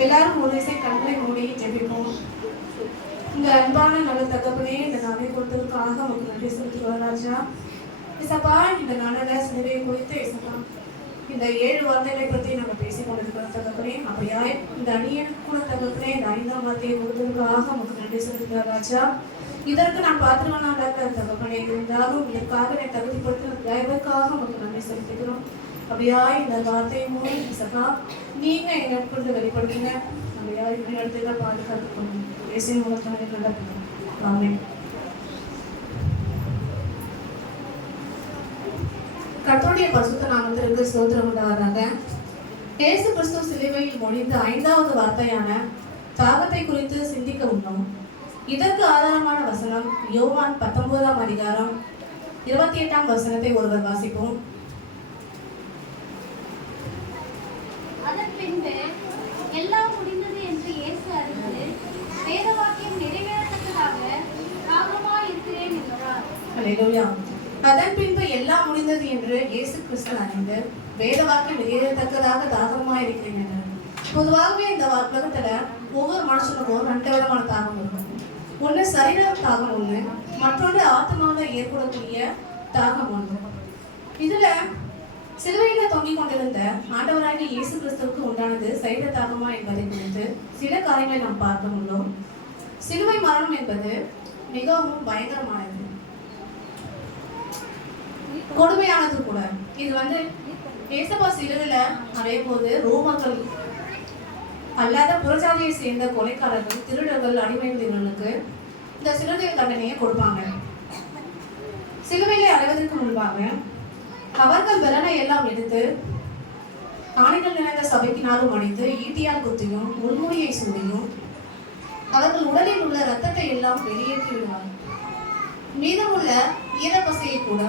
எல்லாரும் ஒரு இசை கண்களை மூடி ஜெபிப்போம். இந்த அன்பான நல்ல தகப்பனே, இந்த நாளை கொடுத்ததுக்காக உங்களுக்கு நன்றி செலுத்துகிறோம் ராஜா. இசப்பா, இந்த நாளில சிலுவையை குறித்து இசப்பா இந்த 7 வார்த்தைகளை பற்றி நாங்கள் பேசிக் கொண்டிருக்கிறோம் தகப்பனே. அப்படியாய் இந்த அணியனுக்கு கூட தகப்பனே இந்த 5ஆம் வார்த்தையை கொடுத்ததுக்காக உங்களுக்கு நன்றி செலுத்துகிறோம் ராஜா. இதற்கு நான் பாத்திரமான தகப்பனே, இருந்தாலும் இதற்காக நான் தகுதிப்படுத்த தயவுக்காக உங்களுக்கு நன்றி செலுத்துகிறோம். அப்படியா இந்த வார்த்தை மூலம் சகா நீங்க எங்களுக்கு வெளிப்படுத்துங்க. அப்படியா இந்த இடத்துல பாதுகாத்துக்கணும். பேசி மூலத்தான் நடக்கணும். ஆமென். கர்த்தருடைய பரிசுத்த நாமத்திற்கு ஸ்தோத்திரம் உண்டாவதாக. இயேசு கிறிஸ்து சிலுவையில் மொழிந்த 5வது வார்த்தையான தாகத்தை குறித்து சிந்திக்க உள்ளோம். இதற்கு ஆதாரமான வசனம் யோவான் 19ஆம் அதிகாரம் 28ஆம் வசனத்தை ஒருவர் வாசிப்போம். அதன் பின்பு எல்லாம் முடிந்தது என்று இயேசு அறிந்து வேத வாக்கியம் நிறைவேறத்தக்கதாக தாகமாய் இருக்கிறேன் என்றார். அல்லேலூயா. அதன் பின்பு எல்லாம் முடிந்தது என்று இயேசு கிறிஸ்து அறிந்து வேத வாக்கியம் நிறைவேறத்தக்கதாக தாகமாய் இருக்கிறேன் என்றார். பொதுவாகவே இந்த உலகத்துல ஒவ்வொரு மனுஷனுக்கும் 2 விதமான தாகம் இருக்கும். ஒன்று சரீர தாகம் ஒன்று, மற்றொன்று ஆத்மாவில் ஏற்படக்கூடிய தாகம் ஒன்று. இதுல சிலுவையில தொங்கிக் கொண்டிருந்த ஆண்டவராகிய இயேசு கிறிஸ்துவுக்கு உண்டானது சரீர தாகமா என்பதை குறித்து சில காரியங்களை நாம் பார்க்க உள்ளோம். சிலுவை மரணம் என்பது மிகவும் பயங்கரமானது, கொடுமையானது கூட. இது ஏசப்பா சிலுவையில அடைய போது ரோமர்கள் அல்லாத புறஜாதியை சேர்ந்த கொலைக்காரர்கள், திருடர்கள், அடிமைகளுக்கு இந்த சிலுவை தண்டனையை கொடுப்பாங்க. சிலுவையிலே அடைவதற்கு முன்பாக அவர்கள் பலனை எல்லாம் எடுத்து ஆணைகள் நிறைந்த சபைக்கினாலும் அடித்து ஈட்டியால் குத்தியும் முள்மூடியை சூடியும் அவர்கள் உடலில் உள்ள இரத்தத்தை எல்லாம் வெளியேற்றி விடுவார்கள். மீதமுள்ள ஈரப்பசையை கூட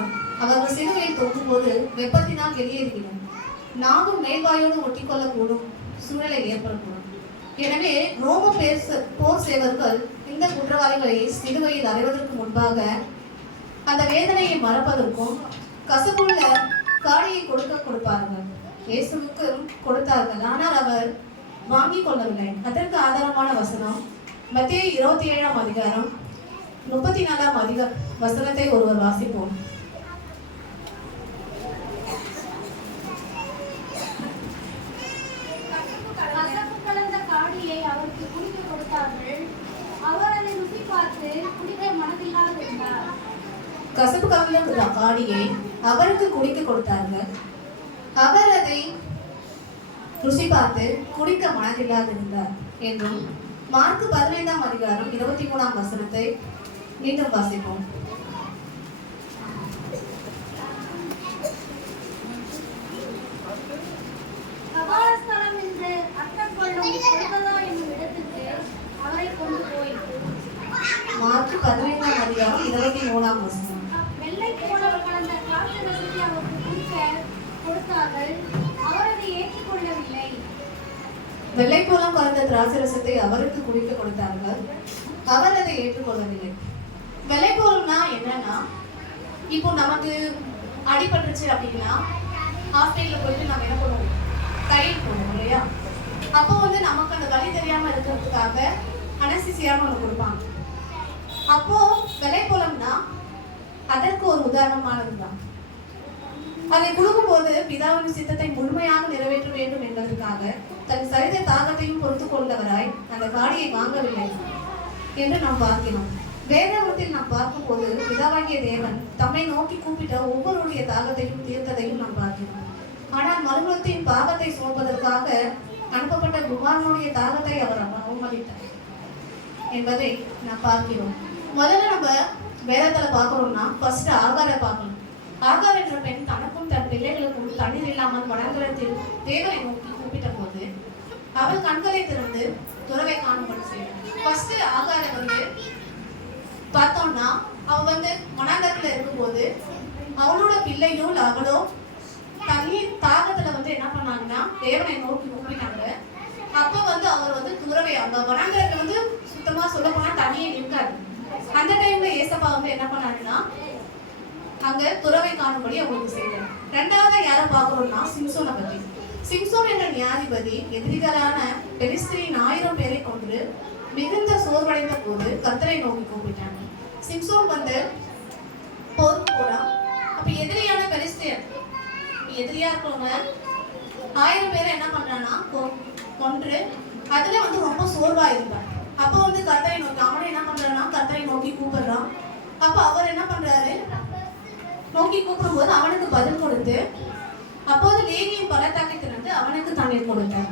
அவர்கள் சிலுவையில் தொங்கும் போது வெப்பத்தினால் வெளியேறிவிடும். நாமும் மேல்வாயோடு ஒட்டிக்கொள்ளக்கூடும் சூழ்நிலை ஏற்படக்கூடும். எனவே ரோம போர் சேவர்கள் இந்த குற்றவாளிகளை சிலுவையில் அறைவதற்கு முன்பாக அந்த வேதனையை மறப்பதற்கும் கசப்புள்ள காடியை கொடுப்பார்கள். இயேசுவுக்கு கொடுத்தார்கள், ஆனால் அவர் வாங்கிக் கொள்ளவில்லை. அதற்கு ஆதாரமான வசனம் மத்தேயு 27ஆம் அதிகாரம் 34ஆம் வசனத்தை ஒருவர் வாசிப்போம். கசப்பு கலந்த காடியை அவருக்கு குடிக்க கொடுத்தார்கள். அவர் அதை ருசி பார்த்து குடிக்க மனதில்லாது இருந்தார். கசப்பு கலந்த காடியை அவருக்கு குடிக்க கொடுத்தார்கள். அவர் அதை ருசி பார்த்து குடிக்க மனதில்லாதிருந்தார் என்றும் மார்க்கு 15ஆம் அதிகாரம் 23ஆம் வசனத்தை மீண்டும் வாசிப்போம். கபாலஸ்தலம் என்று அர்த்தம் கொள்ளும் கொல்கதா என்னும் இடத்துக்கு அவரை கொண்டு போய் மார்க்கு 15ஆம் அதிகாரம் 23ஆம் வசனம். வெள்ளை போலம் கலந்த திராட்சை ரசத்தை அவருக்கு குடிக்க கொடுத்தார்கள். அவர் அதை ஏற்றுக்கொள்ளவில்லை. வெள்ளை போலம் கலந்த திராட்சை ரசத்தை அவருக்கு குடிக்க கொடுத்தார்கள். அவர் அதை ஏற்றுக்கொள்ளவில்லை. வெள்ளை போலம்னா என்னன்னா, இப்போ நமக்கு அடிபட்டுருச்சு அப்படின்னா ஹாஸ்பிட்டலில் போயிட்டு நம்ம என்ன பண்ணுவோம், கையில் போடுவோம் இல்லையா? அப்போ நமக்கு அந்த வலி தெரியாம இருக்கிறதுக்காக அனஸ்தீசியான்னு ஒன்று கொடுப்பாங்க. அப்போ வெள்ளை போலம்னா அதற்கு ஒரு உதாரணமானதுதான். அதை கொடுக்கும்போது பிதாவின் சித்தத்தை முழுமையாக நிறைவேற்ற வேண்டும் என்பதற்காக தன் சரீர தாகத்தையும் பொறுத்து கொண்டவராய் அந்த காடியை வாங்கவில்லை என்று நாம் பார்க்கிறோம். வேதாகமத்தில் நாம் பார்க்கும்போது பிதாவாகிய தேவன் தம்மை நோக்கி கூப்பிட்ட ஒவ்வொருடைய தாகத்தையும் தீர்த்ததையும் நாம் பார்க்கிறோம். ஆனால் மறுபுறத்தின் பாவத்தை சுமப்பதற்காக அனுப்பப்பட்ட குமாரனுடைய தாகத்தை அவர் அவமதித்தார் என்பதை நாம் பார்க்கிறோம். முதல்ல நம்ம வேதத்துல பார்க்கணும்னா ஃபர்ஸ்ட் ஆகாரை பார்க்கணும். ஆகார் என்ற பெண் தனக்கும் தன் பிள்ளைகளுக்கும் தண்ணீர் இல்லாமல் வனாந்தரத்தில் தேவனை நோக்கி கூப்பிட்ட போது அவள் கண்களை திறந்து துறவை காணும்படி செய்தார். ஃபர்ஸ்ட் ஆகாரை பார்த்தோம்னா அவ வனாந்தரத்துல இருக்கும்போது அவளோட பிள்ளையோ அவளோ தண்ணீர் தாகத்துல என்ன பண்ணாங்கன்னா தேவனை நோக்கி கூப்பிட்டாங்க. அப்போ அவர் துறவை அந்த வனாந்தரத்துல சுத்தமா சொல்ல போனா தண்ணியே இருக்காது. அந்த டைம்ல ஏசப்பா என்ன பண்ணாருன்னா அங்க துறவை காணும்படி அவங்களுக்கு செய்தார். 2வது யாரை பார்க்கணும்னா சிம்சோனை பத்தி. சிம்சோன் என்ற நியாயாதிபதி எதிரிகளான பெலிஸ்திய மிகுந்த சோர்வடைந்த போது கர்த்தரை நோக்கி கூப்பிட்டாங்க. சிம்சோன் வந்து போருக்கு போறான். அப்ப எதிரியான பெலிஸ்தியர், எதிரியா இருக்கவங்க 1000 பேரை என்ன பண்றான்னா கொன்று அதுல வந்து ரொம்ப சோர்வா இருந்தான். அப்போ வந்து கர்த்தரை நோக்கி அவனை என்ன பண்றான்னா கர்த்தரை நோக்கி கூப்பிடுறான். அப்ப அவர் என்ன பண்றாரு, நோக்கி கூப்பிடும்போது அவனுக்கு பதில் கொடுத்து அப்போது லேகியின் பள்ளத்தாக்கை திறந்து அவனுக்கு தண்ணீர் கொடுத்தார்.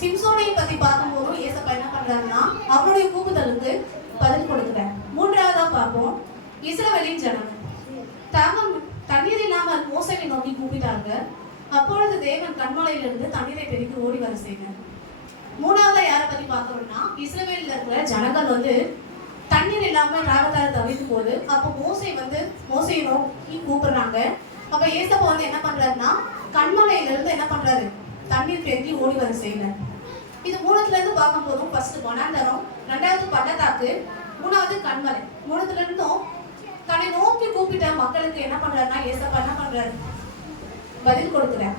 சிம்சோனை பத்தி பார்க்கும்போதும் ஏசப்பா என்ன பண்றாருன்னா அவனுடைய கூப்பிடுதலுக்கு பதில் கொடுக்கிறார். மூன்றாவதா பார்ப்போம், இஸ்ரவேலின் ஜனங்கள் தாகம் தண்ணீர் இல்லாமல் மோசேயை நோக்கி கூப்பிட்டாங்க. அப்பொழுது தேவன் கண்மலையிலிருந்து தண்ணீரை பெருக்கி ஓடி வர செய்தார். மூணாவதா யாரை பத்தி பார்க்கணும்னா இஸ்ரவேலில் இருக்கிற ஜனங்கள் வந்து தண்ணீர் இல்லாம ராகத்தார தவிக்கும் போது அப்போ மோசையை நோக்கி கூப்பிடுறாங்க. அப்ப ஏசப்பா வந்து என்ன பண்றாருன்னா கண்மலையில இருந்து என்ன பண்றாரு, தண்ணீர் பெருக்கி ஓடி வர செய்யறாரு. இது மூணுத்துல இருந்து பார்க்கும் போதும் ஃபர்ஸ்ட் வனாந்தரம், ரெண்டாவது பள்ளத்தாக்கு, மூணாவது கண்மலை. மூணுத்துல இருந்தும் தன்னை நோக்கி கூப்பிட்ட மக்களுக்கு என்ன பண்றாருன்னா ஏசப்பா என்ன பண்றாரு, பதில் கொடுக்கிறார்.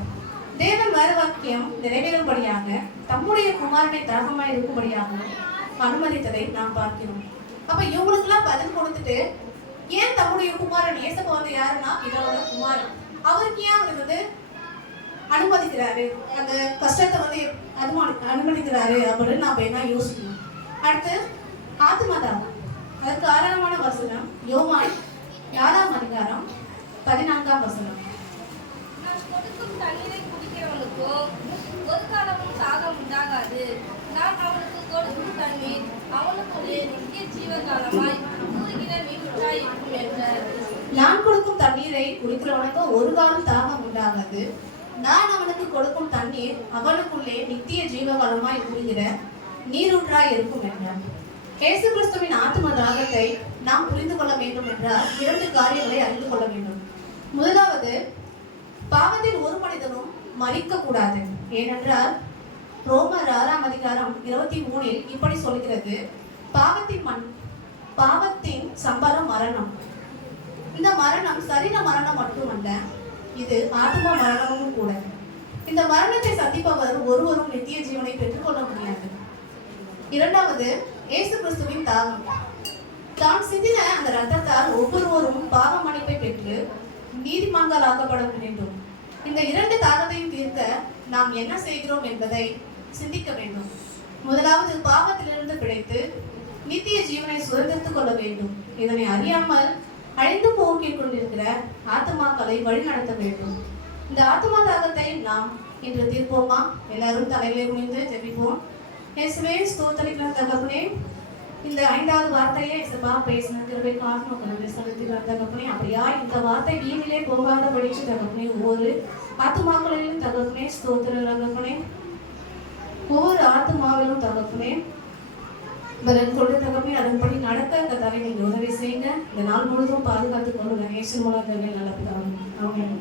தேவன் வேற வாக்கியம் நிறைவேறும்படியாக தம்முடைய குமாரனை தாகமாய் இருக்கும்படியாக அனுமதித்ததை நாம் பார்க்கிறோம். அப்ப இவங்களுக்கு எல்லாம் பதில் கொடுத்துட்டு ஏன் தம்முடைய குமாரன், ஏசப்பா வந்து யாருன்னா இதோட குமாரன், அவருக்கு ஏன் அவர் வந்து அனுமதிக்கிறாரு, அந்த கஷ்டத்தை வந்து அனுமதிக்கிறாரு அப்படின்னு நாம என்ன யோசிக்கணும். அடுத்து ஆத்மதாகம், அதற்கு ஆதாரமான வசனம் யோவான் 4ஆம் அதிகாரம் 14ஆம் வசனம். நான் கொடுக்கும் தண்ணீரை குடிக்கிறவனுக்கோ ஒரு காலமும் தாகம் உண்டாகாது. நான் அவனுக்கு கொடுக்கும் தண்ணீர் அவனுக்குள்ளே நித்திய ஜீவகாலமாய் ஊறுகிற நீரூற்றாய் இருக்கும் என்றார். நான் கொடுக்கும் தண்ணீரை குடிக்கிறவனுக்கு ஒரு காலம் தாகம் உண்டாகாது. நான் அவனுக்கு கொடுக்கும் தண்ணீர் அவனுக்குள்ளே நித்திய ஜீவகாலமாய் ஊறுகிற நீரூற்றாய் இருக்கும் என்றார். இயேசு கிறிஸ்துவின் ஆத்ம தாகத்தை நாம் புரிந்து கொள்ள வேண்டும் என்றால் 2 காரியங்களை அறிந்து கொள்ள வேண்டும். முதலாவது, பாவத்தில் ஒரு மனிதனும் மரிக்க கூடாது. ஏனென்றால் ரோமர் 6ஆம் அதிகாரம் 23 இப்படி சொல்கிறது, பாவத்தின் சம்பளம் மரணம். இந்த மரணம் சரீர மரணம் மட்டுமல்ல, இது ஆத்ம மரணமும் கூட. இந்த மரணத்தை சந்திப்பவர் ஒருவரும் நித்திய ஜீவனை பெற்றுக்கொள்ள முடியாது. இரண்டாவது, இயேசு கிறிஸ்துவின் தாகம். தான் சிந்தின அந்த ரத்தத்தால் ஒவ்வொருவரும் பாவ மன்னிப்பை பெற்று நீதிமான்கள் ஆக்கப்பட வேண்டும். இந்த 2 தாகத்தையும் தீர்க்க நாம் என்ன செய்கிறோம் என்பதை சிந்திக்க வேண்டும். முதலாவது, பாவத்திலிருந்து பிழைத்து நித்திய ஜீவனை சுதந்திரித்துக் கொள்ள வேண்டும். இதனை அறியாமல் அழிந்து போக்கிக் கொண்டிருக்கிற ஆத்மாக்களை வழிநடத்த வேண்டும். இந்த ஆத்மா தாகத்தை நாம் இன்று தீர்ப்போமா? எல்லாரும் தலைகளை குனிந்து ஜெபிப்போம். இயேசுவே, ஸ்தோத்திரிக்கிற தகப்பனே, இந்த 5வது வார்த்தையை இசப்பா பேசின கிருபைக்காக உங்களை செலுத்துகிற தகப்பனே, அப்படியா இந்த வார்த்தை வீணிலே போகாதபடிக்கு தகப்பனே ஒவ்வொரு ஆத்மாக்களிலும் தகப்பனே ஸ்தோத்திர தகப்பனே, ஒவ்வொரு ஆத்மாவிலும் தகப்பனே பலன் கொண்டு தகப்பனே அதன்படி நடக்க கர்த்தாவே நீங்க உதவி செய்யுங்க. இந்த நாள் முழுவதும் பாதுகாத்துக் கொள்ளுங்க. இயேசு மூலம் நல்ல பிதாவே. ஆமென்.